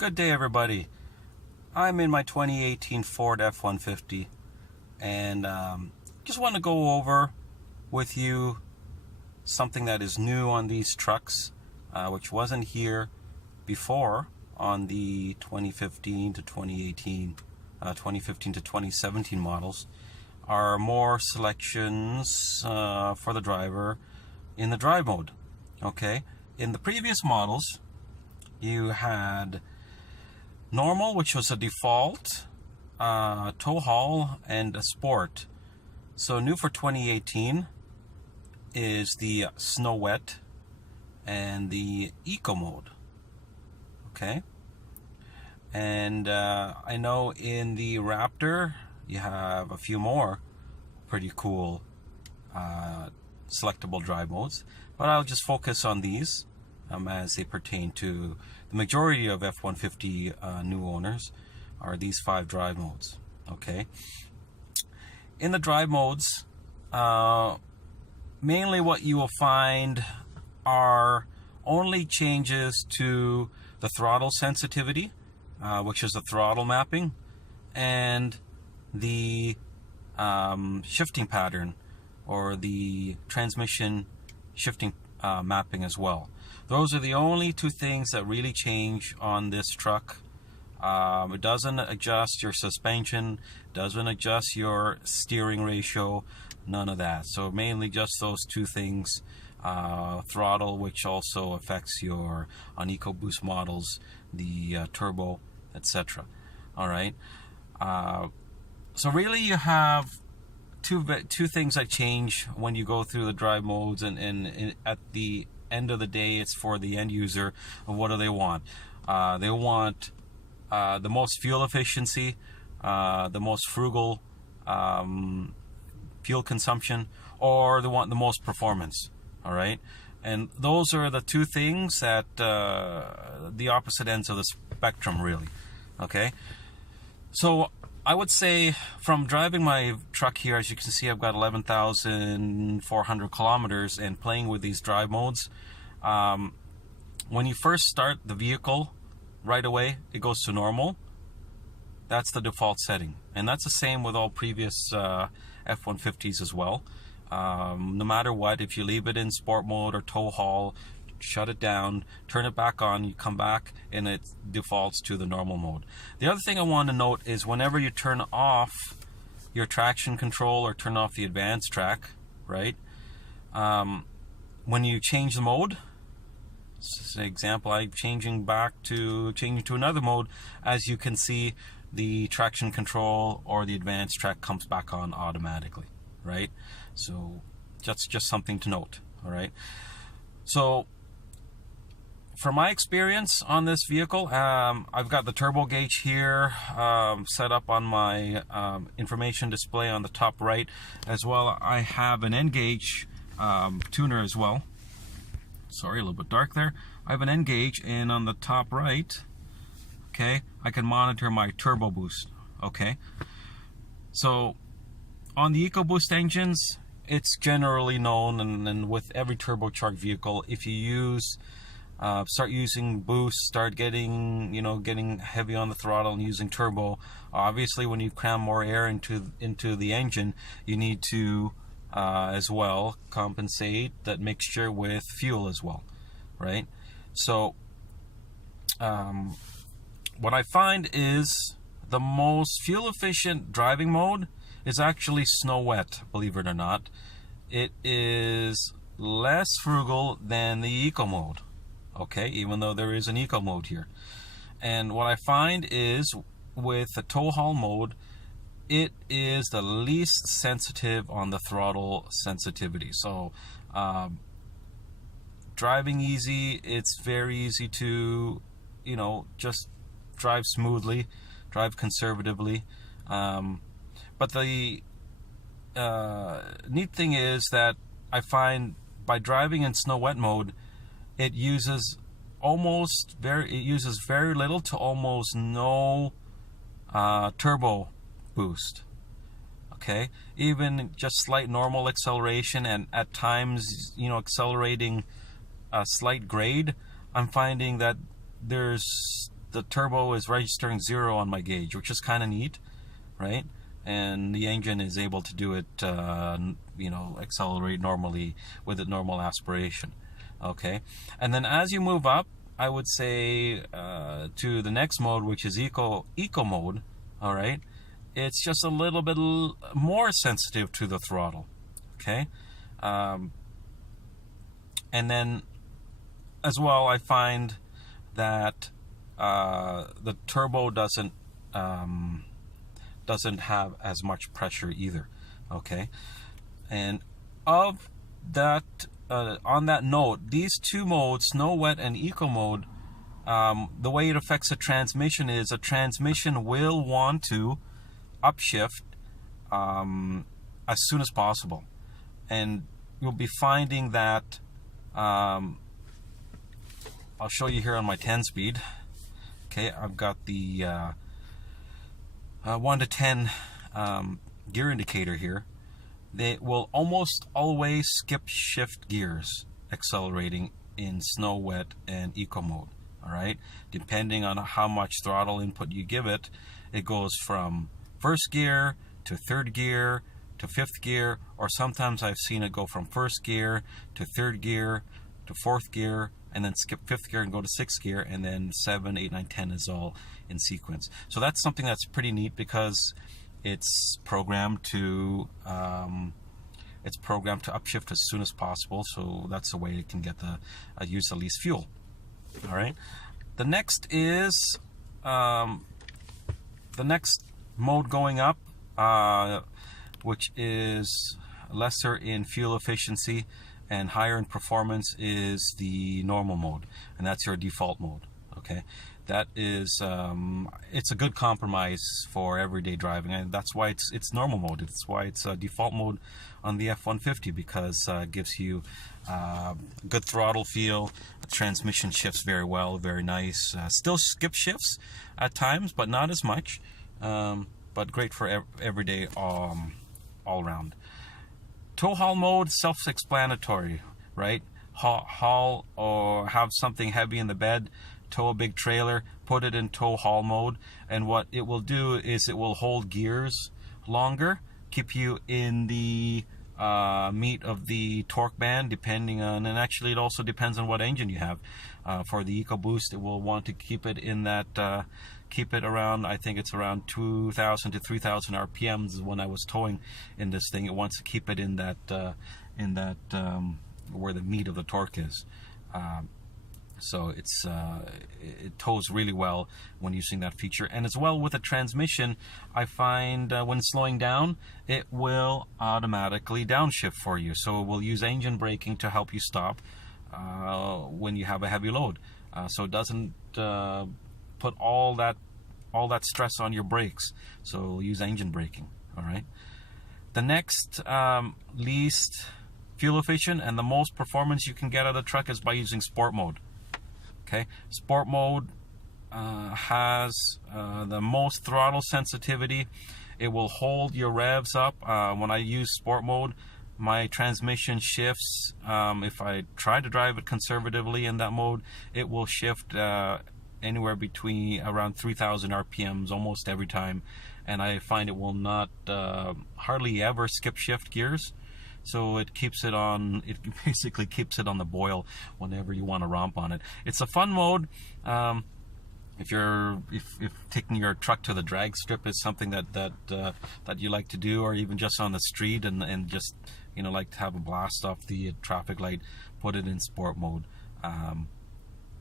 Good day, everybody. I'm in my 2018 Ford F-150 and just want to go over with you something that is new on these trucks, which wasn't here before on the 2015 to 2018, 2015 to 2017 models. Are more selections for the driver in the drive mode. Okay, in the previous models, you had normal, which was a default, tow haul, and a sport. So new for 2018 is the snow wet and the eco mode. Okay, and I know in the Raptor you have a few more pretty cool selectable drive modes, but I'll just focus on these as they pertain to the majority of F-150 new owners. Are these 5 drive modes. Okay, in the drive modes, mainly what you will find are only changes to the throttle sensitivity, which is the throttle mapping, and the shifting pattern or the transmission shifting mapping as well. Those are the only 2 things that really change on this truck. It doesn't adjust your suspension, doesn't adjust your steering ratio, none of that. So mainly just those 2 things. Throttle, which also affects your, on EcoBoost models, the turbo, etc. Alright. So really you have two things that change when you go through the drive modes, and at the end of the day, it's for the end user. What do they want? They want the most fuel efficiency, the most frugal fuel consumption, or they want the most performance. All right, and those are the 2 things at the opposite ends of the spectrum, really. Okay, so I would say from driving my truck here, as you can see, I've got 11,400 kilometers, and playing with these drive modes. When you first start the vehicle, right away it goes to normal. That's the default setting, and that's the same with all previous F-150s as well. No matter what, if you leave it in sport mode or tow haul, shut it down, turn it back on, you come back and it defaults to the normal mode. The other thing I want to note is whenever you turn off your traction control or turn off the advanced track, right, when you change the mode, as an example, I'm changing to another mode, as you can see, the traction control or the advanced track comes back on automatically, right? So just something to note. All right, so from my experience on this vehicle, I've got the turbo gauge here set up on my information display on the top right. As well, I have an N gauge tuner as well. Sorry, a little bit dark there. I have an N gauge, and on the top right, okay, I can monitor my turbo boost. Okay, so on the EcoBoost engines, it's generally known, and with every turbocharged vehicle, if you start using boost, start getting heavy on the throttle and using turbo, obviously when you cram more air into the engine, you need to as well compensate that mixture with fuel as well, right? So what I find is the most fuel efficient driving mode is actually snow wet, believe it or not. It is less frugal than the eco mode, okay, even though there is an eco mode here. And what I find is with the tow haul mode, it is the least sensitive on the throttle sensitivity. So driving easy, it's very easy to just drive smoothly, drive conservatively. But the neat thing is that I find by driving in snow wet mode, it uses very little to almost no turbo boost. Okay, even just slight normal acceleration, and at times accelerating a slight grade, I'm finding that there's the turbo is registering 0 on my gauge, which is kind of neat, right? And the engine is able to do it, you know, accelerate normally with a normal aspiration. Okay, and then as you move up, I would say to the next mode, which is eco mode. All right, it's just a little bit more sensitive to the throttle. Okay, and then as well, I find that the turbo doesn't have as much pressure either. Okay, and of that, on that note, these two modes, snow wet and eco mode, the way it affects a transmission is a transmission will want to upshift as soon as possible, and you'll be finding that I'll show you here on my 10-speed. Okay, I've got the 1 to 10 gear indicator here. They will almost always skip shift gears accelerating in snow, wet, and eco mode. All right, depending on how much throttle input you give it, it goes from first gear to third gear to fifth gear, or sometimes I've seen it go from first gear to third gear to fourth gear, and then skip fifth gear and go to sixth gear, and then 7, 8, 9, 10 is all in sequence. So that's something that's pretty neat, because it's programmed to upshift as soon as possible. So that's the way it can get the use the least fuel. All right. The next is the next mode going up, which is lesser in fuel efficiency and higher in performance, is the normal mode, and that's your default mode. Okay, that is it's a good compromise for everyday driving, and that's why it's normal mode. It's why it's default mode on the F-150, because it gives you good throttle feel. The transmission shifts very well, very nice. Still skip shifts at times, but not as much. But great for everyday all around. Tow haul mode, self-explanatory, right? Haul or have something heavy in the bed, tow a big trailer, put it in tow haul mode, and what it will do is it will hold gears longer, keep you in the meat of the torque band, depending on, and actually it also depends on what engine you have. For the EcoBoost, it will want to keep it in that, keep it around, I think it's around 2,000 to 3,000 RPMs. When I was towing in this thing, it wants to keep it in that where the meat of the torque is. So it's it tows really well when using that feature. And as well with the transmission, I find when slowing down, it will automatically downshift for you. So it will use engine braking to help you stop when you have a heavy load. So it doesn't put all that stress on your brakes. So we'll use engine braking. All right. The next least fuel efficient and the most performance you can get out of the truck is by using sport mode. Okay, sport mode has the most throttle sensitivity. It will hold your revs up. When I use sport mode, my transmission shifts. If I try to drive it conservatively in that mode, it will shift anywhere between around 3,000 RPMs almost every time, and I find it will not hardly ever skip shift gears. So it keeps it on, it basically keeps it on the boil whenever you want to romp on it. It's a fun mode. If taking your truck to the drag strip is something that you like to do, or even just on the street and just, you know, like to have a blast off the traffic light, put it in sport mode.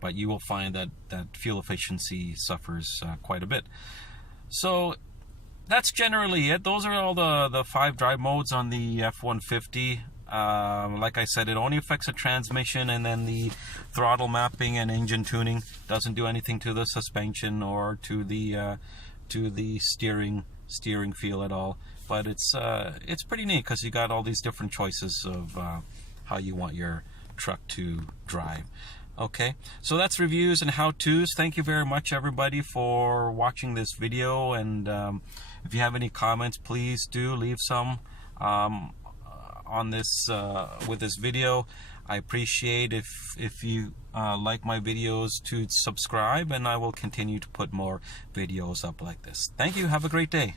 But you will find that fuel efficiency suffers quite a bit. So that's generally it. Those are all the 5 drive modes on the F-150. Like I said, it only affects the transmission, and then the throttle mapping and engine tuning doesn't do anything to the suspension or to the steering feel at all. But it's pretty neat, because you got all these different choices of how you want your truck to drive. Okay, so that's reviews and how-tos. Thank you very much, everybody, for watching this video. And if you have any comments, please do leave some on on this with this video. I appreciate if you like my videos to subscribe, and I will continue to put more videos up like this. Thank you. Have a great day.